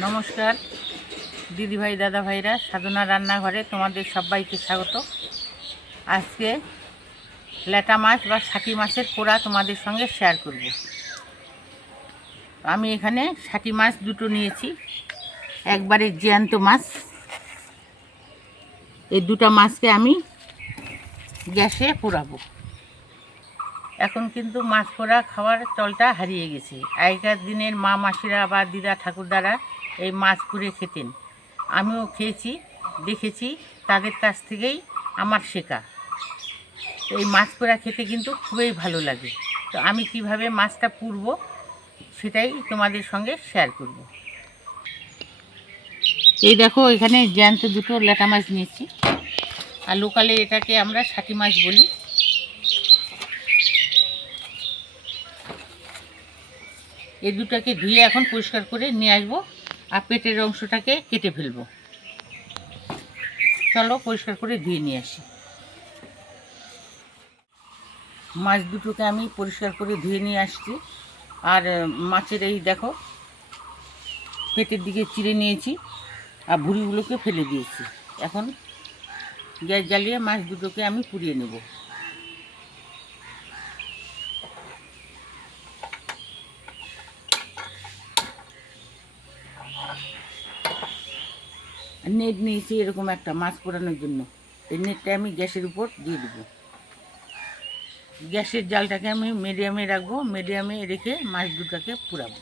নমস্কার দিদিভাই দাদা ভাইরা, সাধনা রান্নাঘরে তোমাদের সবাইকে স্বাগত। আজকে ল্যাটা মাছ বা ষাটি মাছের পোড়া তোমাদের সঙ্গে শেয়ার করব। আমি এখানে ষাটি মাছ দুটো নিয়েছি, একবারে জ্যান্ত মাছ। এই দুটো মাছকে আমি গ্যাসে পোড়াবো। এখন কিন্তু মাছ পোড়া খাওয়ার চলটা হারিয়ে গেছে। আগেকার দিনের মা মাসিরা বা দিদা ঠাকুরদারা এই মাছ পুড়ে খেতেন। আমিও খেয়েছি, দেখেছি, তাদের কাছ থেকেই আমার শেখা। এই মাছ পোড়া খেতে কিন্তু খুবই ভালো লাগে। তো আমি কিভাবে মাছটা পুড়ব সেটাই তোমাদের সঙ্গে শেয়ার করব। এই দেখো, এখানে জ্যান্ত দুটো ল্যাটা মাছ নিয়েছি, আর লোকালে এটাকে আমরা ষাটি মাছ বলি। এই দুটাকে ধুয়ে এখন পরিষ্কার করে নিয়ে আসবো, আর পেটের অংশটাকে কেটে ফেলবো। চলো পরিষ্কার করে ধুয়ে নিয়ে আসি। মাছ দুটোকে আমি পরিষ্কার করে ধুয়ে নিয়ে আসছি, আর মাছের এই দেখো পেটের দিকে চিড়ে নিয়েছি, আর ভুঁড়িগুলোকে ফেলে দিয়েছি। এখন গ্যাস জ্বালিয়ে মাছ দুটোকে আমি পুড়িয়ে নেব। নেট নিয়েছি এরকম একটা মাছ পোড়ানোর জন্য। এই নেটটা আমি গ্যাসের উপর দিয়ে দেবো। গ্যাসের জালটাকে আমি মিডিয়ামে রাখবো, মিডিয়ামে রেখে মাছ দুটোকে পুড়াবো।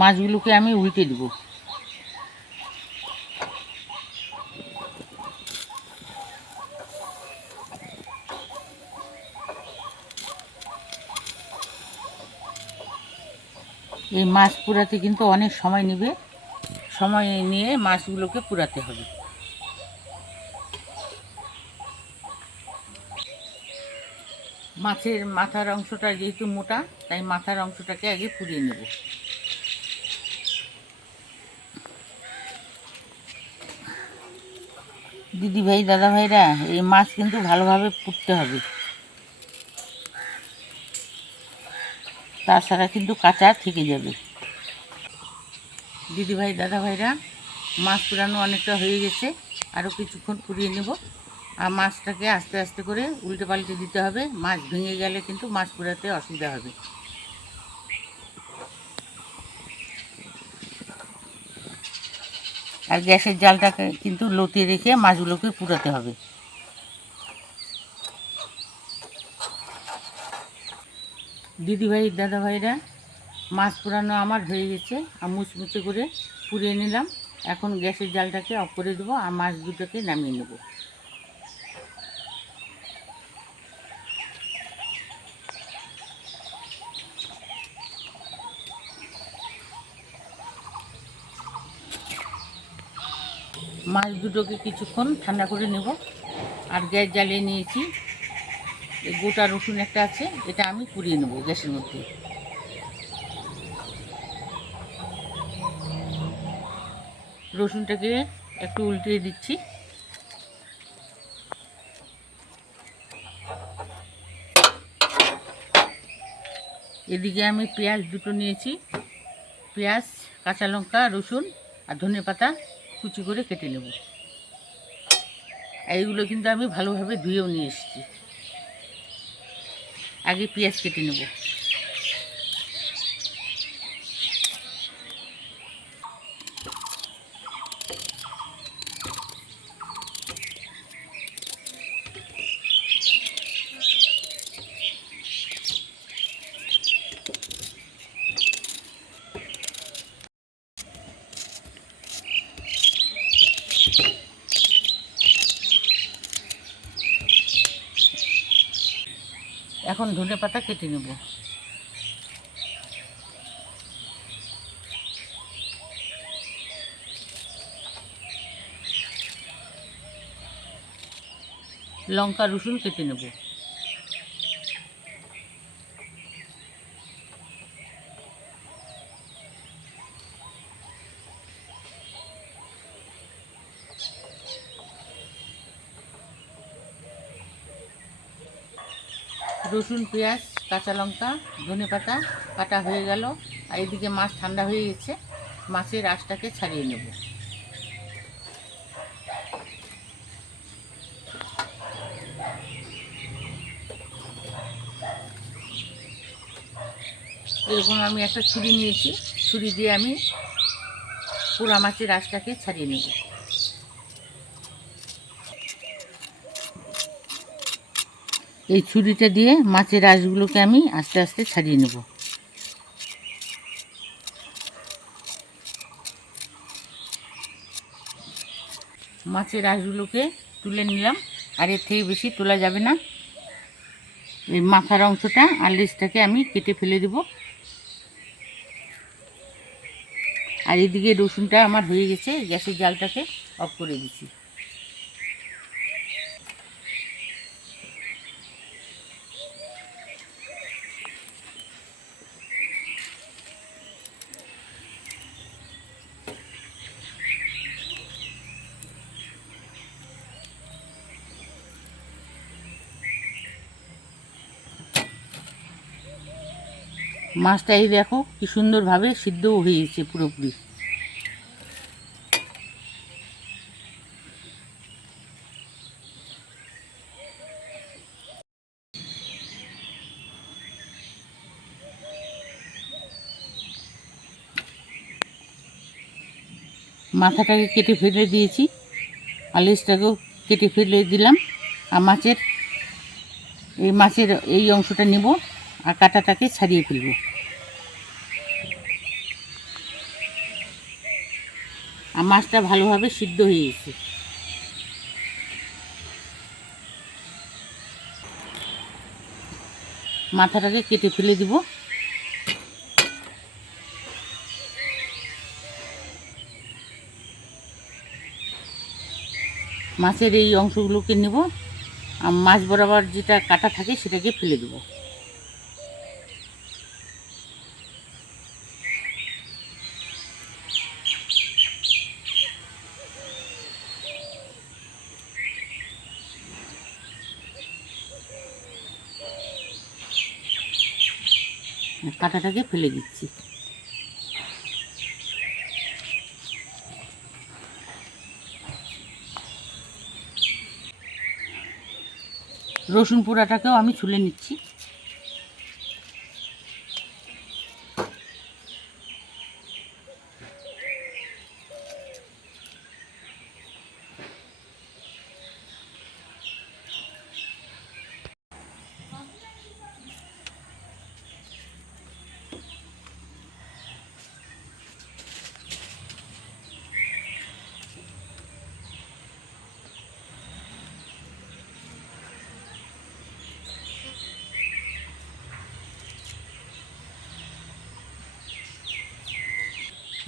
মাছগুলোকে আমি উল্টে দেবো। এই মাছ পোড়াতে কিন্তু অনেক সময় নেবে, সময় নিয়ে মাছগুলোকে পোড়াতে হবে। মাছের মাথার অংশটা যেহেতু মোটা, তাই মাথার অংশটাকে আগে পুড়িয়ে নেব। দিদিভাই দাদা ভাইরা, এই মাছ কিন্তু ভালোভাবে পুড়তে হবে, তাছাড়া কিন্তু কাঁচা থেকে যাবে। দিদিভাই দাদা ভাইরা, মাছ পুরানো অনেকটা হয়ে গেছে, আরও কিছুক্ষণ পুড়িয়ে নেব। আর মাছটাকে আস্তে আস্তে করে উল্টে পাল্টে দিতে হবে, মাছ ভেঙে গেলে কিন্তু মাছ পুরাতে অসুবিধা হবে। আর গ্যাসের জালটাকে কিন্তু লোতে রেখে মাছগুলোকে পুরাতে হবে। দিদিভাই দাদা ভাইরা, মাছ পোড়ানো আমার হয়ে গেছে, আর মুচমুচে করে পুড়িয়ে নিলাম। এখন গ্যাসের জালটাকে অফ করে দেবো, আর মাছ দুটোকে নামিয়ে নেব। মাছ দুটোকে কিছুক্ষণ ঠান্ডা করে নেব। আর গ্যাস জ্বালিয়ে নিয়েছি, এই গোটা রসুন একটা আছে, এটা আমি পুড়িয়ে নেব গ্যাসের মধ্যে। রসুনটাকে একটু উল্টিয়ে দিচ্ছি। এদিকে আমি পেঁয়াজ দুটো নিয়েছি, পেঁয়াজ, কাঁচা লঙ্কা, রসুন আর ধনেপাতা কুচি করে কেটে নেব। এইগুলো কিন্তু আমি ভালোভাবে ধুয়েও নিয়ে এসেছি। আগে পেঁয়াজ কেটে নেব। এখন ধনেপাতা কেটে নেব। লঙ্কা রসুন কেটে নেব। রসুন, পেঁয়াজ, কাঁচা লঙ্কা, ধনেপাতা কাটা হয়ে গেল। আর এদিকে মাছ ঠান্ডা হয়ে গেছে, মাছের আঁশটাকে ছাড়িয়ে নেব। এরকম আমি একটা ছুরি নিয়েছি, ছুরি দিয়ে আমি পোড়া মাছের আঁশটাকে ছাড়িয়ে নেব। এই ছুরিটা দিয়ে মাছের আঁশগুলোকে আমি আস্তে আস্তে ছাড়িয়ে নেব। মাছের আঁশগুলোকে তুলে নিলাম, আর এর থেকে বেশি তোলা যাবে না। এই মাথার অংশটা আর লেজটাকে আমি কেটে ফেলে দেব। আর এদিকে রসুনটা আমার হয়ে গেছে, গ্যাসের জালটাকে অফ করে দিচ্ছি। মাছটা এই দেখো কি সুন্দরভাবে সিদ্ধও হয়ে গেছে পুরোপুরি। মাথাটাকে কেটে ফেলে দিয়েছি, আর লেজটাকেও কেটে ফেলে দিলাম। আর মাছের এই অংশটা নেব আর কাঁটাটাকে ছাড়িয়ে ফেলব। আর মাছটা ভালোভাবে সিদ্ধ হয়ে গেছে। মাথাটাকে কেটে ফেলে দিব। মাছের এই অংশগুলোকে নেব, আর মাছ বরাবর যেটা কাটা থাকে সেটাকে ফেলে দেব। কাঁটাটাকে ফেলে দিচ্ছি। রসুন পোড়াটাকেও আমি ছুলে নিচ্ছি।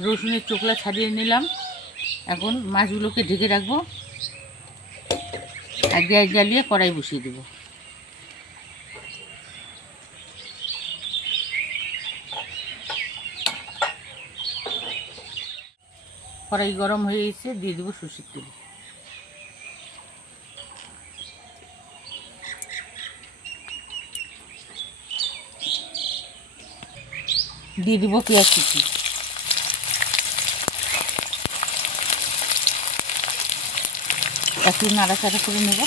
রসুনের চোকলা ছাড়িয়ে নিলাম। এখন মাছগুলোকে ঢেকে রাখবো, আর গ্যাস জ্বালিয়ে কড়াই বসিয়ে দেবো। কড়াই গরম হয়ে গেছে, দিয়ে দেবো সরষের তেল। দিয়ে দেবো পেঁয়াজ কুচি। একটু নাড়াচাড়া করে নেব।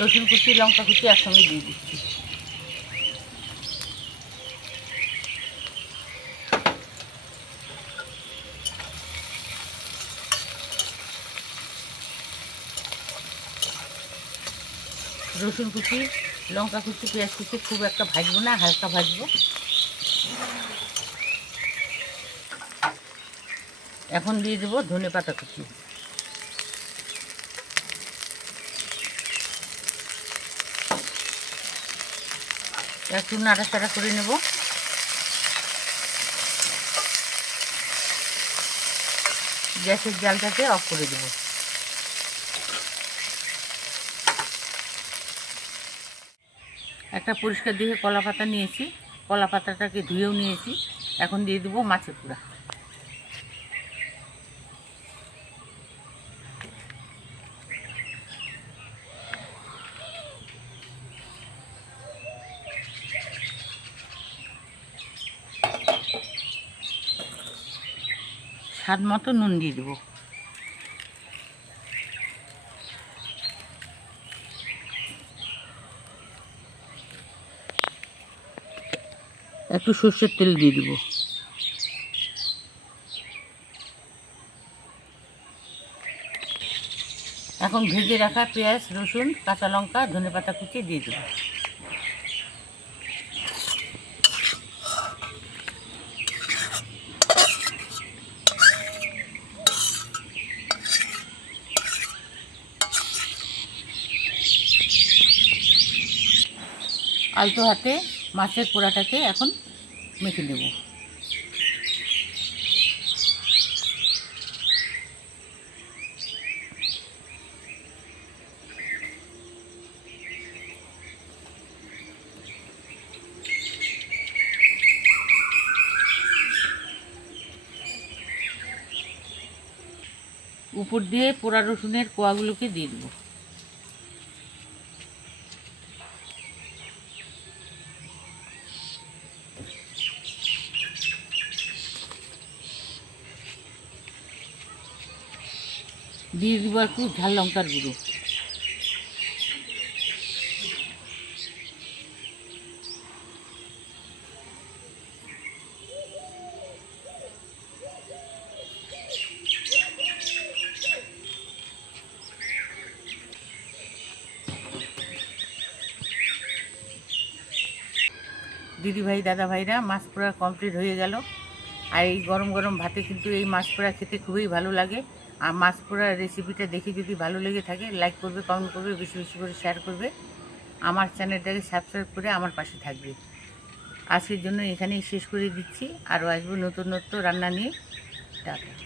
রসুন কুচি, লঙ্কা কুচি একসঙ্গে দিয়ে দিচ্ছি। রসুন কুচি, লঙ্কা কুচি, পেঁয়াজ কুচি খুব একটা ভাজবো না, হালকা ভাজবো। এখন দিয়ে দেবো ধনেপাতা কুচি। একটু নাড়াচাড়া করে নেব। গ্যাসের জালটাকে অফ করে দেব। একটা পরিষ্কার দেখে কলা পাতা নিয়েছি, কলা পাতাটাকে ধুয়েও নিয়েছি। এখন দিয়ে দেবো মাছের পোড়া। স্বাদ মতো নুন দিয়ে দেবো। একটু সর্ষের তেল দিয়ে দেবো। এখন ভেজে রাখা পেঁয়াজ, রসুন, কাঁচা লঙ্কা, ধনেপাতা কুচি দিয়ে দেবো। আলতো হাতে মাছের পোড়াটাকে এখন মেখে নেব। উপর দিয়ে পোড়া রসুনের কোয়াগুলোকে দিয়ে দেবো। দিয়ে দেবো একটু ঝাল লঙ্কার গুঁড়ো। দিদিভাই দাদা ভাইরা, মাছ পোড়া কমপ্লিট হয়ে গেল। আর এই গরম গরম ভাতে কিন্তু এই মাছ পোড়া খেতে খুবই ভালো লাগে। আর মাছ পোড়ার রেসিপিটা দেখে যদি ভালো লেগে থাকে, লাইক করবে, কমেন্ট করবে, বেশি বেশি করে শেয়ার করবে। আমার চ্যানেলটাকে সাবস্ক্রাইব করে আমার পাশে থাকবে। আজকের জন্য এখানেই শেষ করে দিচ্ছি। আরও আসবো নতুন নতুন রান্না নিয়ে। টাটা।